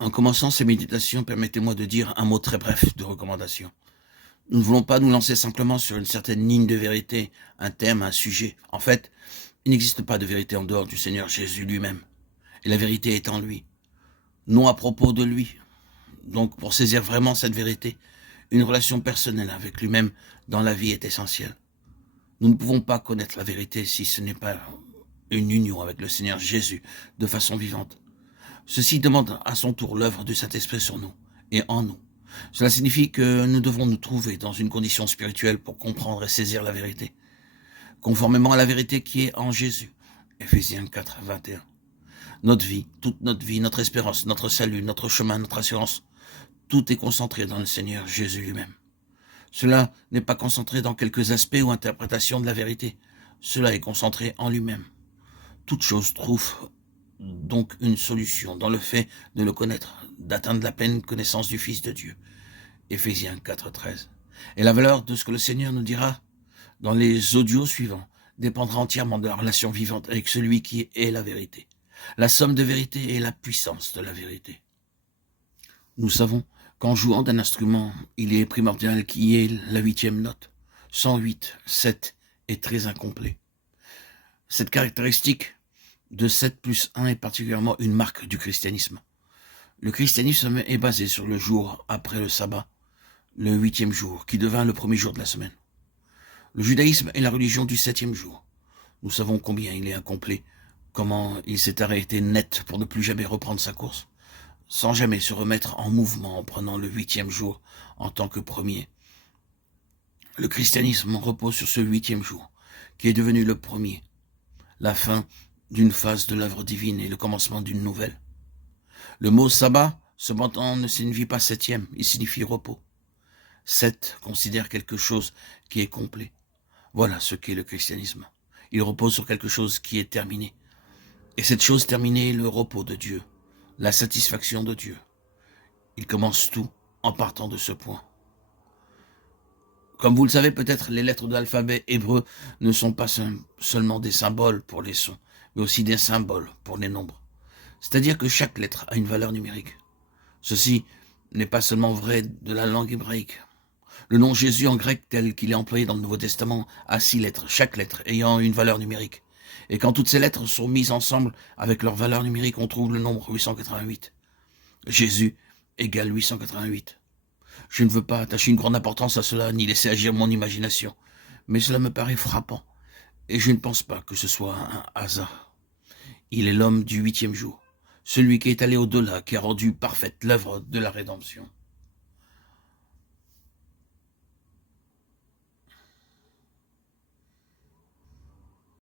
En commençant ces méditations, permettez-moi de dire un mot très bref de recommandation. Nous ne voulons pas nous lancer simplement sur une certaine ligne de vérité, un thème, un sujet. En fait, il n'existe pas de vérité en dehors du Seigneur Jésus lui-même. Et la vérité est en lui, non à propos de lui. Donc, pour saisir vraiment cette vérité, une relation personnelle avec lui-même dans la vie est essentielle. Nous ne pouvons pas connaître la vérité si ce n'est pas une union avec le Seigneur Jésus de façon vivante. Ceci demande à son tour l'œuvre du Saint-Esprit sur nous et en nous. Cela signifie que nous devons nous trouver dans une condition spirituelle pour comprendre et saisir la vérité, conformément à la vérité qui est en Jésus. Éphésiens 4, 21. Notre vie, toute notre vie, notre espérance, notre salut, notre chemin, notre assurance, tout est concentré dans le Seigneur Jésus lui-même. Cela n'est pas concentré dans quelques aspects ou interprétations de la vérité. Cela est concentré en lui-même. Toute chose trouve donc une solution dans le fait de le connaître, d'atteindre la pleine connaissance du Fils de Dieu. Éphésiens 4, 13. Et la valeur de ce que le Seigneur nous dira dans les audios suivants dépendra entièrement de la relation vivante avec celui qui est la vérité. La somme de vérité est la puissance de la vérité. Nous savons qu'en jouant d'un instrument, il est primordial qu'il y ait la 8e note. 108, 7 est très incomplet. Cette caractéristique de 7 plus 1 est particulièrement une marque du christianisme. Le christianisme est basé sur le jour après le sabbat, le 8e jour, qui devint le premier jour de la semaine. Le judaïsme est la religion du 7e jour. Nous savons combien il est incomplet, comment il s'est arrêté net pour ne plus jamais reprendre sa course, sans jamais se remettre en mouvement en prenant le 8e jour en tant que premier. Le christianisme repose sur ce 8e jour, qui est devenu le premier, la fin d'une phase de l'œuvre divine et le commencement d'une nouvelle. Le mot sabbat, cependant, ne signifie pas 7e, il signifie repos. 7 considère quelque chose qui est complet. Voilà ce qu'est le christianisme. Il repose sur quelque chose qui est terminé. Et cette chose terminée est le repos de Dieu, la satisfaction de Dieu. Il commence tout en partant de ce point. Comme vous le savez peut-être, les lettres de l'alphabet hébreu ne sont pas seulement des symboles pour les sons, mais aussi des symboles pour les nombres. C'est-à-dire que chaque lettre a une valeur numérique. Ceci n'est pas seulement vrai de la langue hébraïque. Le nom Jésus en grec tel qu'il est employé dans le Nouveau Testament a 6 lettres, chaque lettre ayant une valeur numérique. Et quand toutes ces lettres sont mises ensemble avec leur valeur numérique, on trouve le nombre 888. Jésus égale 888. Je ne veux pas attacher une grande importance à cela, ni laisser agir mon imagination, mais cela me paraît frappant, et je ne pense pas que ce soit un hasard. Il est l'homme du 8e jour, celui qui est allé au-delà, qui a rendu parfaite l'œuvre de la rédemption.